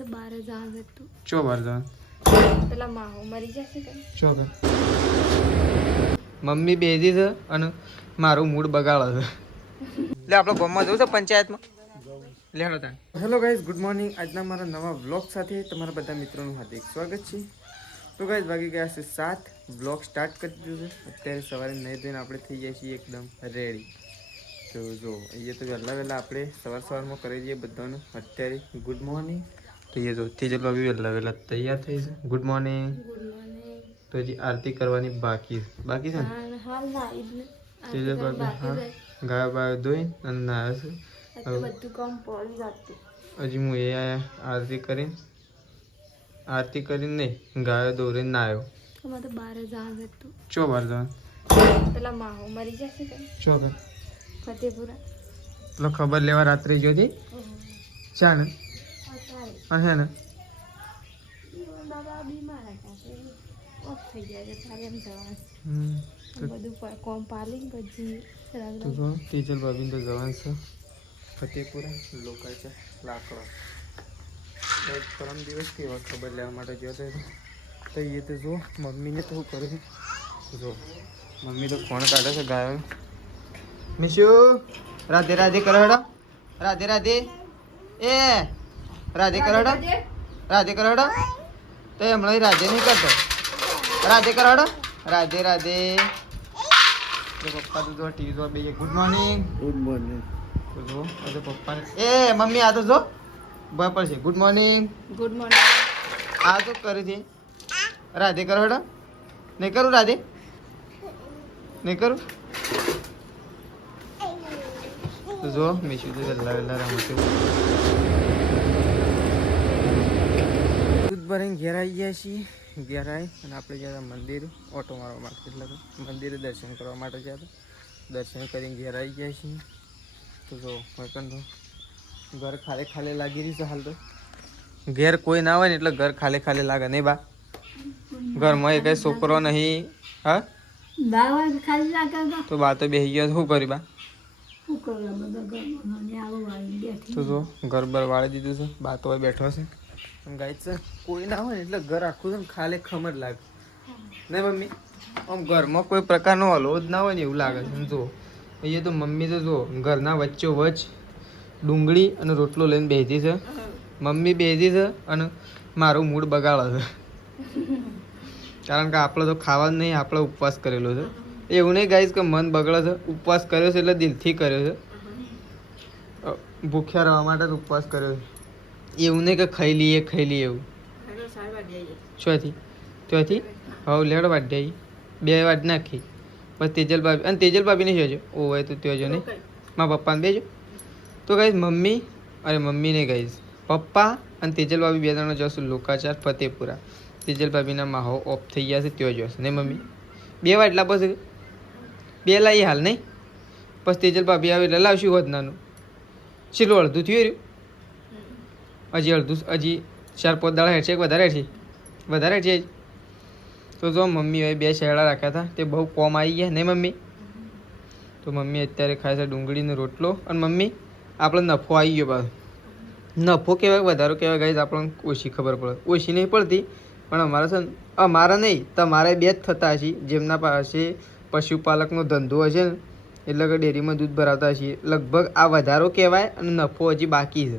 તો બાર જવાનું હતું. ચો બાર જવાનું પેલા માહો મરી જશે કે ચો કર મમ્મી બેજી છે અને મારું મૂડ બગાડે છે. એટલે આપણો ગામમાં જવું છે પંચાયતમાં. લેડો તાણ. Hello guys, good morning. આજના મારા નવા વ્લોગ સાથે તમારા બધા મિત્રોનું હાર્દિક સ્વાગત છે. તો ગાઈઝ વાગી ગયા છે 7. વ્લોગ સ્ટાર્ટ કરી દીધું છે. અત્યારે સવારે નહીં ધોઈને આપણે થઈ જાય છીએ એકદમ રેડી. તો જો અહીંયા તો વહેલા આપણે સવારમાં કરી દઈએ બધાનું અત્યારે ગુડ મોર્નિંગ. તો એ જો તેજલ ભાભી વહેલા તૈયાર થઈ છે. Good morning. તો હજી આરતી કરવાની બાકી છે ને. તેજલ ભાભી હા ગાય બાય ધોઈને અને નાયા છે. બધું કામ પડી જતું. હજી હું એ આરતી કરીને નહીં ગાયો દોરીને નાયો. અમારે તો બાર જવાનું હતું. ચો બાર જવાનું પેલા માહો મરી જશે કે ચો કર ફતેપુરા. પેલો ખબર લેવા રાત્રે ગયો હતી ચા ને અને હે ને દાદા બીમાર હતા ઓફ થઈ જાય તો તારે એમ જવાનું બધું કોમ પાલી પછી તો જો તેજલ ભાભીને તો જવાનું છે ફતેપુરા લોકા છે લાકડો. પરમ દિવસ કેવા ખબર લેવા માટે ગયો હતો તો એ તો જો મમ્મીને તો શું કરું જો મમ્મી તો ફોન કાઢે છે ગાયો. મિશુ રાધે રાધે કરો હેડો. રાધે રાધે એ રાધે કરો હેડો. રાધે કરો હેડો. તો હમણાં રાધે નહીં કરતો. રાધે કરો હેડો. રાધે રાધે. પપ્પા તો જો ટીવી જોવા બે. Good morning. Good morning. તો જો આજે પપ્પાને એ મમ્મી આ તો જો બરાબર છે. Good morning. Good morning. આ તો કરી છે રાધે કરો હેડો. નહીં કરું રાધે નહીં કરું. તો જો મીશુ તો વહેલા રમું છું. દૂધ ભરીને ઘેર આવી ગયા છીએ. ઘેર આવી અને આપણે ગયા હતા મંદિર ઓટો મારવા માટે. એટલે તો મંદિરે દર્શન કરવા માટે ગયા હતા. દર્શન કરીને ઘેર આવી ગયા છીએ. તો જો પણ તો ઘર ખાલી લાગી રહ્યું છે હાલ તો. ઘેર કોઈ ના હોય ને એટલે ઘર ખાલી લાગે નહીં બા. ઘરમાં એ કઈ છોકરો નહીં. હા ખાલી લાગે તો બા તો બેસી ગયો. શું કર્યું બા? તો જો ઘર બર વાળી દીધું છે. બા તો બેઠો છે. ગાય છે કોઈ ના હોય ને એટલે ઘર આખું છે ને ખાલી ખમર લાગે નહીં મમ્મી. આમ ઘરમાં કોઈ પ્રકારનો હલવો જ ના હોય ને એવું લાગે છે. જો અહીંયા તો મમ્મી તો જો ઘરના વચ્ચો વચ્ચ ડુંગળી અને રોટલો લઈને બેસી છે. મમ્મી બેસી છે અને મારું મૂડ બગાડે છે. કારણ કે આપણે તો ખાવાનું નહીં, આપણે ઉપવાસ કરેલો છે. એવું નહીં ગાઈશ કે મન બગડે છે. ઉપવાસ કર્યો છે એટલે દિલથી કર્યો છે. ભૂખ્યા રહેવા માટે જ ઉપવાસ કર્યો છે. એવું નહીં કે ખાઈ લઈએ એવું. ચોથી હવે લેડ વાઢી આવી 2 વાટ નાખી બસ. તેજલ ભાભી અને તેજલ ભાભીને જોજો. ઓ હોય તો ત્યાં જો નહીં મારા પપ્પાને બેજો. તો ગાઈશ મમ્મી નહીં ગાઈશ પપ્પા અને તેજલ ભાભી 2 જણા જશું લોકાચાર ફતેપુરા. તેજલ ભાભીના માહો ઓફ થઈ ગયા છે ત્યાં જોશે નહીં મમ્મી. 2 વાટલા બસ 2 લાવી હાલ નહીં. બસ તેજલ ભાભી આવે એટલે લાવશું હોત નાનું. ચેટલું અડધું થયું રહ્યું હજી અડધું હજી 4-5 દાડા હેઠશે વધારે છે. તો જો મમ્મી હવે 2 શેરડા રાખ્યા હતા તે બહુ કોમ આવી ગયા નહીં મમ્મી. તો મમ્મી અત્યારે ખાય છે ડુંગળીનો રોટલો. અને મમ્મી આપણે નફો આવી ગયો પાછો. નફો કહેવાય વધારો કહેવાય ગાઈઝ આપણને ઓછી ખબર પડે. ઓછી નહીં પડતી પણ અમારે છે ને અમારા નહીં તમારે 2 જ થતા હશે. જેમના પાસે પશુપાલકનો ધંધો હશે ને એટલે કે ડેરીમાં દૂધ ભરાવતા હશે લગભગ આ વધારો કહેવાય. અને નફો હજી બાકી છે.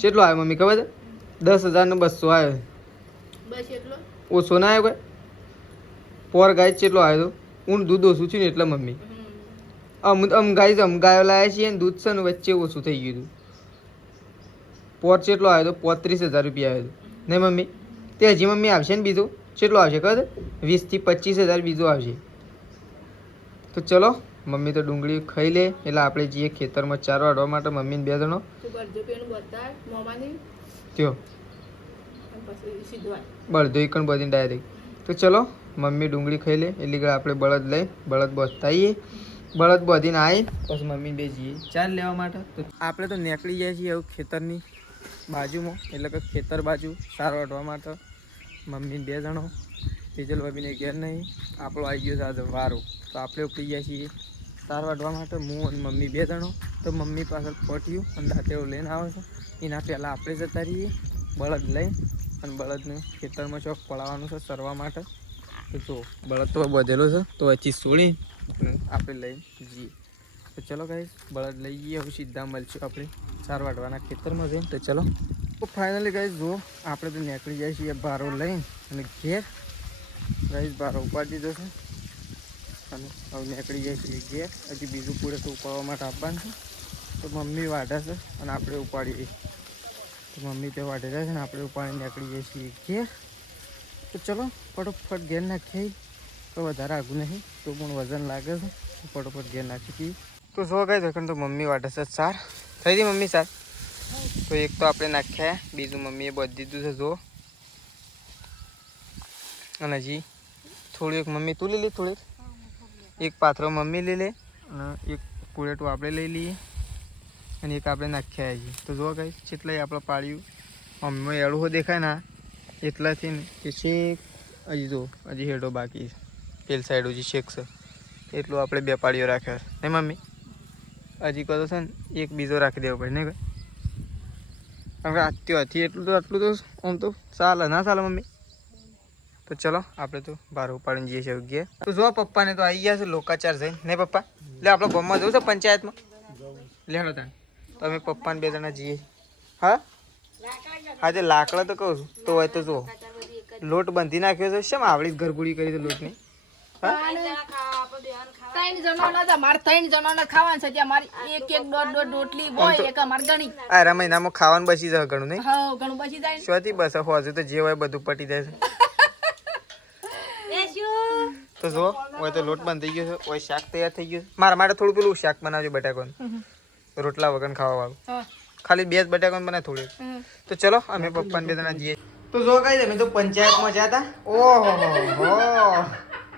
કેટલો આવ્યો મમ્મી ખબર છે? 10,200 આવ્યો. બસ એટલો ઓછો ના આવ્યો કોઈ પોર ગાય કેટલો આવ્યો તો ઊંડ દૂધ ઓછું થયું ને એટલે મમ્મી ગાયો લાવ્યા છીએ ને દૂધ છે ને વચ્ચે ઓછું થઈ ગયું હતું. પોર કેટલો આવ્યો તો 35,000 રૂપિયા આવ્યો હતો નહીં મમ્મી. તે હજી મમ્મી આવશે ને બીજો કેટલો આવશે ખબર 20,000 થી 25,000 બીજો આવશે. તો ચલો મમ્મી તો ડુંગળી ખાઈ લે એટલે આપણે જઈએ ખેતરમાં ચારો વાળવા માટે. મમ્મીને 2 જણો ત્યો બળદો એકણ બધીને ડાયરેક્ટ. તો ચલો મમ્મી ડુંગળી ખાઈ લે એટલે આપણે બળદ બોધતા આવીએ. બળદ બોધીને આવી પછી મમ્મી 2 જઈએ ચાર લેવા માટે. તો આપણે તો નીકળી જાય છીએ એવું ખેતરની બાજુમાં એટલે કે ખેતર બાજુ ચાર વાટવા માટે. મમ્મી 2 જણો તેજલ ભાભીને ઘેર નહીં. આપણો આવી ગયો છે આજે વારો. તો આપણે ઉપડી ગયા છીએ ચાર વાટવા માટે. હું અને મમ્મી 2 જણો. તો મમ્મી પાછળ પોટ્યું અને દાંતેડો લઈને આવે છે. એના પહેલાં આપણે જતા રહીએ બળદ લઈ અને બળદને ખેતરમાં ચોક પડાવવાનું છે સરવા માટે. તો જો બળદ તો બધેલો છે તો અહીંથી છોડી આપણે લઈ જઈએ. તો ચલો ગાઈસ બળદ લઈ જઈએ. હવે સીધા મળશું આપણે 4 વાટવાના ખેતરમાં જઈને. તો ચલો તો ફાઇનલી ગાઈસ જો આપણે તો નીકળી જાય છીએ ભારો લઈને અને ઘેર. ગાઈસ ભારો ઉપાડી દીધો છે અને હવે નીકળી જાય છીએ ઘેર. હજી બીજું પૂરે તો ઉપાડવા માટે આપવાનું છે. તો મમ્મી વાઢે છે અને આપણે ઉપાડીએ. તો મમ્મી તે વાઢે જાય છે ને આપણે ઉપાડીને નીકળી જઈએ છીએ ઘેર. તો ચલો ફટોફટ ઘેર નાખીએ. તો વધારે આગું નહીં તો પણ વજન લાગે છે. ફટોફટ ઘેર નાખી દઈએ. તો જો ગાઈસ તો મમ્મી વાઢે છે સાર. થઈ ગઈ મમ્મી સાર? તો એક તો આપણે નાખ્યા, બીજું મમ્મીએ બધી દીધું છે જો. અને હજી થોડું એક મમ્મી તું લઈ લે, થોડીક એક પાથરો મમ્મી લઈ લે અને એક કુળેટું આપણે લઈ લઈએ અને એક આપણે નાખ્યા હજી. તો જો ગાઈસ જેટલાય આપણે પાડ્યું મમ્મીમાં એળું દેખાય ને એટલાથી ને કે શેક હજી જો હજી હેડો બાકી છે. પેલ સાઈડ હજી શેક છે એટલું આપણે 2 પાડીઓ રાખ્યા છે ને મમ્મી. હજી કહો છે ને એક બીજો રાખી દેવો પડે ને ભાઈ. કારણ કે આત્યો હતી એટલું તો આટલું તો આમ તો ચાલે ના ચાલે મમ્મી. તો ચલો આપણે તો બહાર ઉપાડીને જઈએ છીએ ઘેર. તો જો પપ્પાને તો આવી ગયા છે લોકાચાર જઈને નહીં પપ્પા? એટલે આપણે ગામમાં જવું છે પંચાયતમાં લેડો ત્યાં. તો અમે પપ્પાને 2 જણા જઈએ. હા આજે લાકડા તો કહું છું તો હોય તો જો લોટ બાંધી નાખ્યો છે. શેમ આવડી ગરગુડી કરી તો લોટની? 3 જણાના મારે 3 જણાના ખાવાનું છે. ત્યાં મારી એક દોઢ રોટલી હોય એક અમાર ગણી. આ મહિનામાં ખાવાનું બચી જાય ઘણું નહીં? હા ઘણું બચી જાય. શોથી બસ હોજે તો જે હોય બધું પટી જાય છે. તો જો હોય તો લોટ બંધ થઈ ગયો છે. હોય શાક તૈયાર થઈ ગયું છે. મારા માટે થોડું પેલું શાક બનાવજો બટાકાનું, રોટલા વગર ખાવા વાળું. ખાલી 2 જ બટાકાનું બનાવે થોડું. તો ચલો અમે પપ્પાને 2 જણા જઈએ. તો જો ગાઈસ અમે તો પંચાયતમાં જતા. ઓહો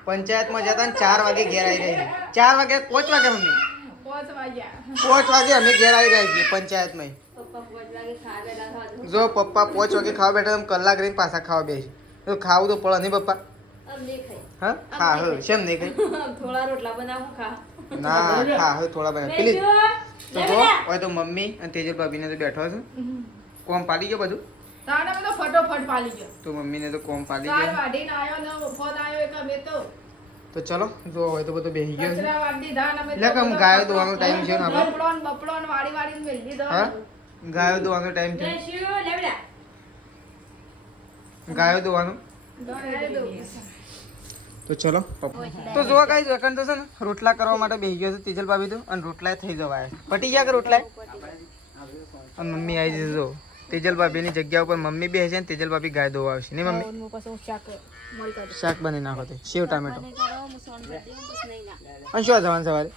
પંચાયતમાં જતા ને 4 વાગે ઘેર આવી ગઈ. 4 વાગે 5 વાગે મમ્મી 5 વાગે અમે ઘેર આવી ગયા છીએ પંચાયતમાં. જો પપ્પા 5 વાગે ખાવા બેઠા તમે કલાક રહીને પાછા ખાવા બેસી. તો ખાવું તો પડે નહીં પપ્પા? હા ખા હવે શેમ નહીં ખાઈ? થોડા રોટલા બનાવું ખા. ના ખા હવે થોડા બનાવ પ્લીઝ. તો જો હોય તો મમ્મી અને તેજલ ભાભીને તો બેઠો છે. કોમ પાડી ગયો બધું? તાણે બધો ફટોફટ પાલી ગયો. તો મમ્મીને તો કોમ પાડી ચાર ગયો. વાડીને આયો ને ફોન આયો એક અમે તો ચલો જો હોય તો બધું બેહી ગયો છે. કચરા વાડી ધાન અમે લે કમ ગાયો દોવાનો ટાઈમ છે ને આપણે? બપડોન વાડી મેલી દીધો. હા ગાયો દોવાનો ટાઈમ છે. ગાયો દોવાનો. તો ચલો તો જોવા ગાઈસ વેકન તો છે ને રોટલા કરવા માટે બેહી ગયો છે તેજલ ભાભી તો. અને રોટલા થઈ જવા પટી ગયા કે રોટલા? અને મમ્મી આવી જશે જો. તેજલ ભાભીની જગ્યા ઉપર મમ્મી બેસે છે ને તેજલ ભાભી ગાય દોવા આવશે નહીં મમ્મી? શાક બની નાખો તે સેવ ટામેટો. અને શું જવાનું સવારે?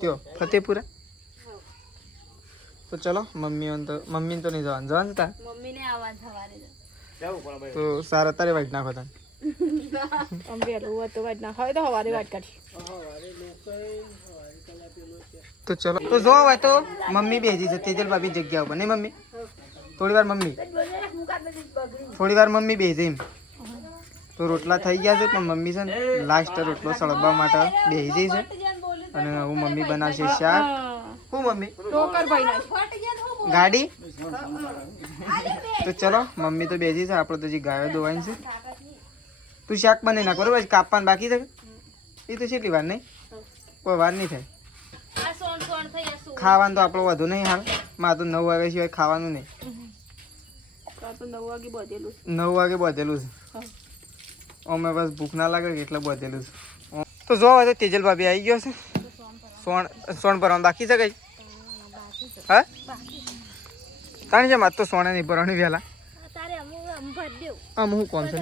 કયો ફતેપુરા? તો ચલો મમ્મી તો નહીં જવાનું તા. તો સારા તારે વાટ નાખો તા. તો ચલો તો જો હોય તો મમ્મી બેસી છે તેજલ ભાભી જગ્યા ઉપર નહીં મમ્મી? થોડી વાર મમ્મી બેસી એમ. તો રોટલા થઈ ગયા છે પણ મમ્મી છે ને લાસ્ટ રોટલો સળગવા માટે બેસી જઈ છે. અને હું મમ્મી બનાવશે શાક. હું મમ્મી ગાડી. તો ચલો મમ્મી તો બેસી છે. આપણે તો હજી ગાયો દોવાની છે. તું શાક બનાવી નાખ બરોબર. કાપવાનું બાકી છે એ તો કેટલી વાર નહીં? કોઈ વાર નહીં થાય. ખાવાનું તો આપણો વધુ નહીં હાલ. મારે તો 9 વાગ્યા સિવાય ખાવાનું નહીં. 9 વાગે બધેલું છે. અમે બસ ભૂખ ના લાગે એટલે બધેલું છે. તો જો હવે તેજલ ભાભી આવી ગયો છે. સોણ ભરવાનું બાકી છે કઈ? હા તાણી છે મારે તો સોણે નહીં ભરવાની વહેલા. આમ હું કોણ છે?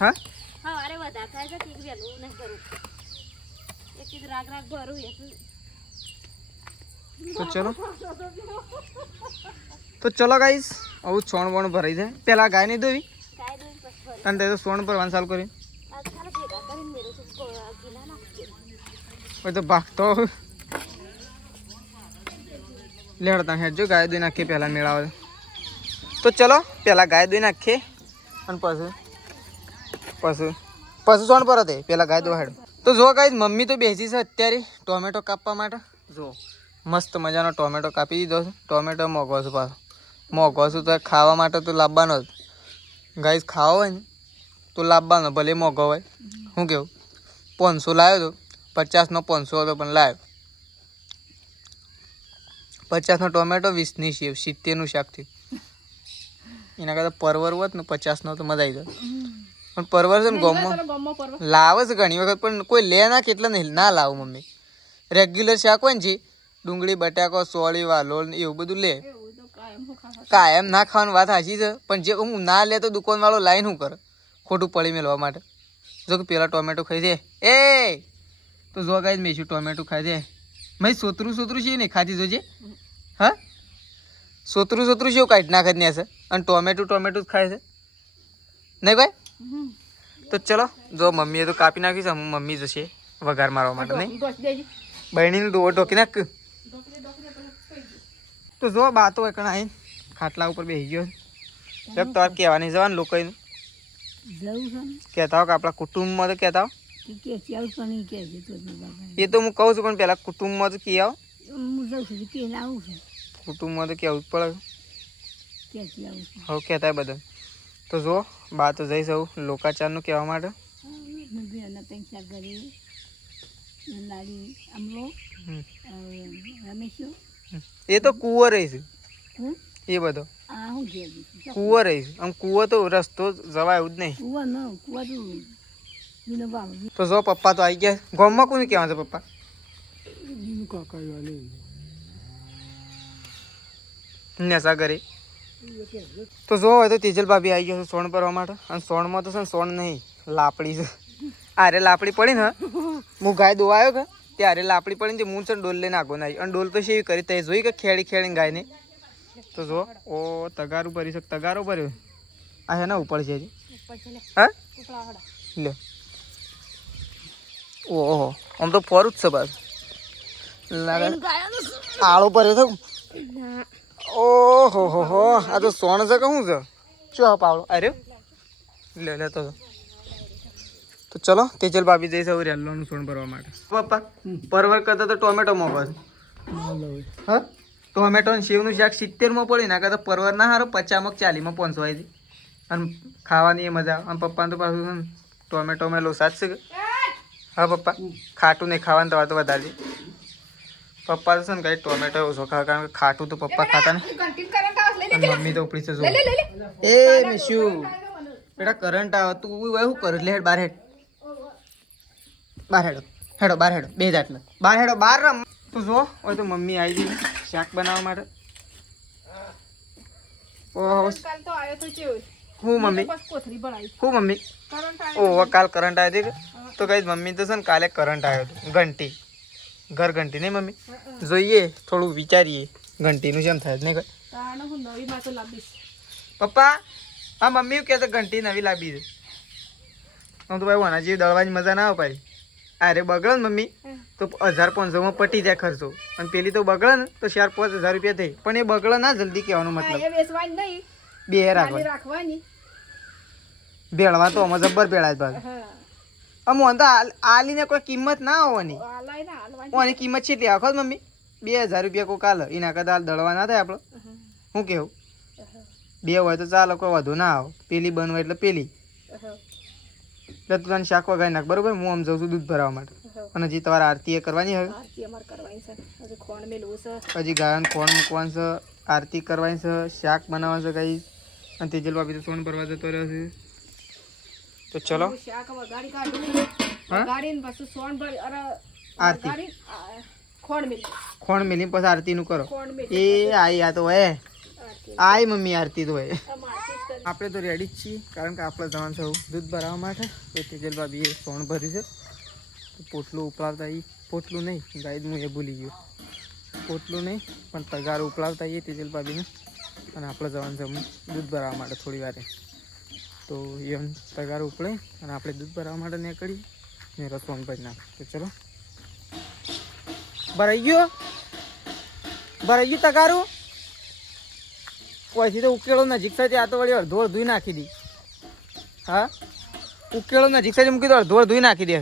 હા તો ચલો ગાઈસ આવું સોણ વણ ભરાઈ જાય. પેલા ગાય નહીં દોવી અને તે તો સોણ ભરવાનું ચાલુ કર્યું. તો ભાગતો લેડતા હેડજો ગાય દોઈ નાખીએ પહેલાં મેળાવે. તો ચલો પહેલાં ગાય દોઈ નાખીએ અને પછી સોણ પર હતી પહેલાં ગાય દોવા હેડ. તો જો ગાઈસ મમ્મી તો બેસી છે અત્યારે ટોમેટો કાપવા માટે. જો મસ્ત મજાનો ટોમેટો કાપી દીધો છે. ટોમેટો મોંઘો છે પાછો. મોંઘો છે તો ખાવા માટે તો લાવવાનો જ. ગાઈસ ખાવો હોય ને તો લાવવાનો, ભલે મોંઘો હોય. શું કેવું? 500 લાવ્યો હતો, 50નો 500 હતો પણ લાવ્યો. 50નો ટોમેટો, 20ની સેવ, 70નું શાક થયું. એના કરતાં પરવર હોત ને 50નો તો મજા આવી જાય. પણ પરવર છે ને ગોમમાં લાવે છે ઘણી વખત, પણ કોઈ લે ના, કેટલા નહીં ના લાવું મમ્મી. રેગ્યુલર શાક હોય ને જે ડુંગળી બટાકો સોળી વાલોળ એવું બધું લે. કાયમ ના ખાવાની વાત સાચી છે, પણ જે હું ના લે તો દુકાનવાળો લાઈન શું કરે ખોટું પડી મેળવા માટે. જો કે પેલા ટોમેટો ખાઈ જાય એ તો જો ગાઈ મેં શું ટોમેટો ખાઈ જાય મેં સોતરું છે નહીં ખાધી જોજે. હા સોતરું છે એવું કાઢી નાખે ને હશે, અને ટોમેટો જ ખાય છે નહીં ભાઈ. તો ચલો જો મમ્મીએ તો કાપી નાખી છે, મમ્મી જશે વઘાર મારવા માટે નહીં. બહેણીનું ડોવો ઢોકી નાખ. તો જો બાતો હોય કણ આવીને ખાટલા ઉપર બેસી ગયો. જબ તમારે કહેવાની જવાનું લોકોને કહેતા હો કે આપણા કુટુંબમાં તો કહેતા હો. એ તો હું કહું છું, પણ પેલા કુટુંબમાં તો કહી આવો. કુટુંબમાં તો કહેવું જ પડે. હવે કહેતા બધા. તો જો બા તો જઈશ આવું લોકાચારનું કહેવા માટે. એ તો કૂવો રહીશ એ બધો કૂવો રહીશ. આમ કૂવો તો રસ્તો જવાય એવું જ નહીં. તો જો પપ્પા તો આવી ગયા. ગામમાં કોને કહેવા છે પપ્પા? નેસા ઘરે. તો જો હોય તો તેજલ ભાભી આવી ગયો છે સોણ ભરવા માટે. અને સોણમાં તો છે ને સોણ નહીં લાપડી છે. અરે લાપડી પડી ને હું ગાય દોવા આવ્યો કે ત્યારે લાપડી પડી ને હું છે ને ડોલ લઈને આગો ના આવી. અને ડોલ તો શેવી કરી તે જોઈ કે ખેડીને ગાયને. તો જો ઓ તગારું ભરી શકે. તગારો ભર્યો આ હે ને ઉપર છે હજી. હા લે ઓહો આમ તો ફરું જ છે બસ. આળો ભર્યો થયું. ઓહો હો આ તો સોણ છે કે શું છે? શું પાવડો અરે લે લેતો તો ચલો તેજલ ભાભી જઈશ હવે રેલ્લોનું સોણ ભરવા માટે. પપ્પા પરવર કરતા તો ટોમેટો મોંઘો છે. હા ટોમેટો અને સેવનું શાક 70માં પડી ના કરતા પરવર ના સારો 50માં 40માં 500 આવી હતી. અને ખાવાની એ મજા. અને પપ્પાને તો પાછું ટોમેટોમાં લોસાદ છે. હા પપ્પા ખાટું નહીં ખાવાનું તો વધારે. પપ્પા તો છે ને કઈ ટોમેટો ઓછો ખાવા, કારણ કે ખાટું તો પપ્પા ખાતા ને. અને મમ્મી તો ઉપડી છે જો એ મેં શું બેટા કરંટ આવે તું શું કરું એટલે હેડ બહાર હેડ બહાર હેડો બે જ આટલા બહાર હેડો બહાર રમ. તો જો હોય તો મમ્મી આવી ગઈ શાક બનાવવા માટે. ઓહો હું મમ્મી ઓહો કાલ કરંટ આવ્યો હતો. તો કઈ મમ્મી તો છે ને કાલે કરંટ આવ્યો હતો. ઘંટી ઘર ઘંટી નહીં મમ્મી જોઈએ થોડું વિચારીએ ઘંટીનું જેમ થાય નહીં કઈ. પપ્પા હા મમ્મી એવું કહેતો ઘંટી નવી લાવી છે. આમ તો ભાઈ ઓના જેવી દળવાની મજા ના આવે પાછી. અરે બગડે ને મમ્મી તો 1500માં પટી જાય ખર્ચો. અને પેલી તો બગડે ને તો 4-5 હજાર રૂપિયા થઈ. પણ એ બગડે ના જલ્દી કહેવાનો મતલબ બે રાખવાની ભેળવા તો આમાં જબ્બર ભેળાય પાછું. આમ તો આલીને કોઈ કિંમત ના આવવાની. ઓની કિંમત કેટલી આખો મમ્મી 2000 રૂપિયા કોઈ કાલે. એના કરતા દળવા ના થાય આપણે. શું કેવું? બે હોય તો ચાલો કોઈ વધુ ના આવે. પેલી બનવા એટલે પેલી એટલે તું તને શાક વગાઈ નાખ બરોબર. હું આમ જઉં છું દૂધ ભરાવા માટે. અને હજી તમારે આરતી એ કરવાની હવે. હજી ગાયન ખોણ મૂકવાનું છે, આરતી કરવાની છે, શાક બનાવવાનું છે કઈ. અને તેજલ ભાભી તો સોન ભરવા જતો રહ્યો છે. તો ચલો આરતી ખોણ મેલી પછી આરતી નું કરો. એ આઈ આ તો હે આઈ મમ્મી આરતી તો હોય. આપણે તો રેડી જ છીએ કારણ કે આપણે જવાનું છે દૂધ ભરાવા માટે. તો તેજલ ભાભીએ સોણ ભર્યું છે. તો પોટલું ઉપલાવતા એ પોટલું નહીં ગાય હું એ ભૂલી ગયો. પોટલું નહીં પણ તગાર ઉપલાવતા એ તેજલ ભાભીને. અને આપણે જવાનું છે દૂધ ભરાવા માટે થોડી વારે. તો એમ તગાર ઉપડે અને આપણે દૂધ ભરાવા માટે નીકળી ને રસોણ ભરી નાખ. તો ચલો ભરાઈ ગયું તગારું. કોઈથી તો ઉકેળો નજીક સાથે આ તો વળી અડધો ધોઈ નાખી દી. હા ઉકેળો નજીક સાથે મૂકી દો અડધો ધોઈ નાખી દે.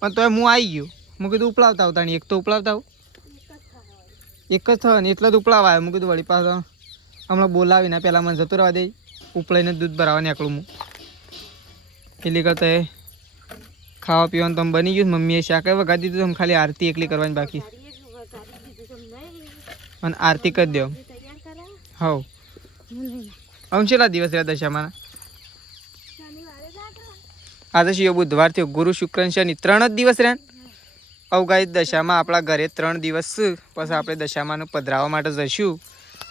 પણ તો હું આવી ગયો. હું કીધું ઉપલાવતા આવતા એક તો ઉપલાવતા આવું. એક જ થયો ને એટલા જ ઉપડાવા આવ્યો. મૂકી વળી પાછા હમણાં બોલાવીને પહેલાં મને જતું રહેવા દે. ઉપડાઈને દૂધ ભરાવા નીકળું હું. એટલી કરતા એ ખાવા પીવાનું તમે બની ગયું. મમ્મીએ શાક વગાડી દીધું. તમે ખાલી આરતી એકલી કરવાની બાકી. અને આરતી કરી દો. હવ આમ છેલ્લા દિવસ રહ્યા દશામાના? આજે શિવ બુધવાર થયો, ગુરુ શુક્ર શનિ 3 જ દિવસ રહ્યા. આવું ગાઈ દશામાં આપણા ઘરે 3 દિવસ પછી આપણે દશામાનું પધરાવવા માટે જઈશું.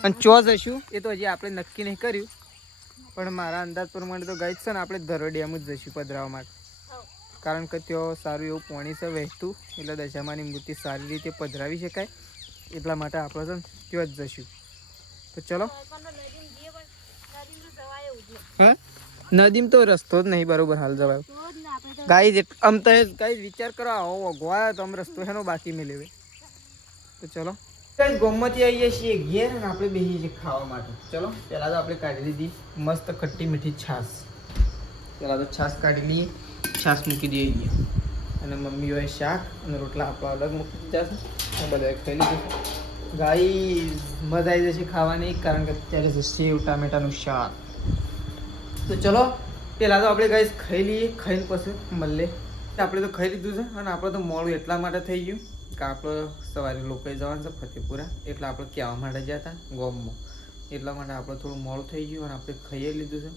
અને ચો જઈશું એ તો હજી આપણે નક્કી નહીં કર્યું, પણ મારા અંદાજ પ્રમાણે તો ગાઈ છે ને આપણે ધરો ડેમ જ જઈશું પધરાવવા માટે. કારણ કે ત્યાં સારું એવું પાણી છે વહેતું, એટલે દશામાની મૂર્તિ સારી રીતે પધરાવી શકાય. એટલા માટે આપણે છે ને ત્યાં જ જઈશું. તો ચલો. હા, નદીમ તો રસ્તો જ નહીં બરોબર હાલ જવાય. ગાઈ આમ તો ગાઈ વિચાર કરો, આવો ગોવા તો આમ રસ્તો એનો બાકી મેળવે. તો ચલો ગાઈ ગોમતી આવીએ છીએ ઘેર અને આપણે બેસી છીએ ખાવા માટે. ચલો પહેલાં તો આપણે કાઢી લીધી મસ્ત ખટ્ટી મીઠી છાશ. પહેલાં તો છાશ કાઢી લઈએ, છાશ મૂકી દઈએ. અને મમ્મીઓએ શાક અને રોટલા આપવા અલગ મૂકી દીધા છે. બધાએ ખાઈ લીધું. ગાઈ મજા આવી જશે ખાવાની, કારણ કે અત્યારે છે સેવ ટામેટાનું શાક. તો ચલો પહેલાં તો આપણે ગાઈ ખાઈ લઈએ, ખાઈને પછી મળે. આપણે તો ખાઈ લીધું છે અને આપણે તો મોડું એટલા માટે થઈ ગયું કે આપણે સવારે લોકોએ જવાનું છે ફતેપુરા, એટલે આપણે કહેવા માટે ગયા હતા ગોમમાં. એટલા માટે આપણે થોડું મોડું થઈ ગયું અને આપણે ખાઈ લીધું છે.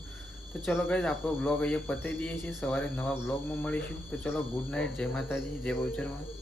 તો ચલો ગાઈઝ આપણો બ્લોગ અહીંયા પતાવી દઈએ છીએ. સવારે નવા બ્લોગમાં મળીશું. તો ચલો ગુડ નાઇટ, જય માતાજી, જય બહુચરમાં.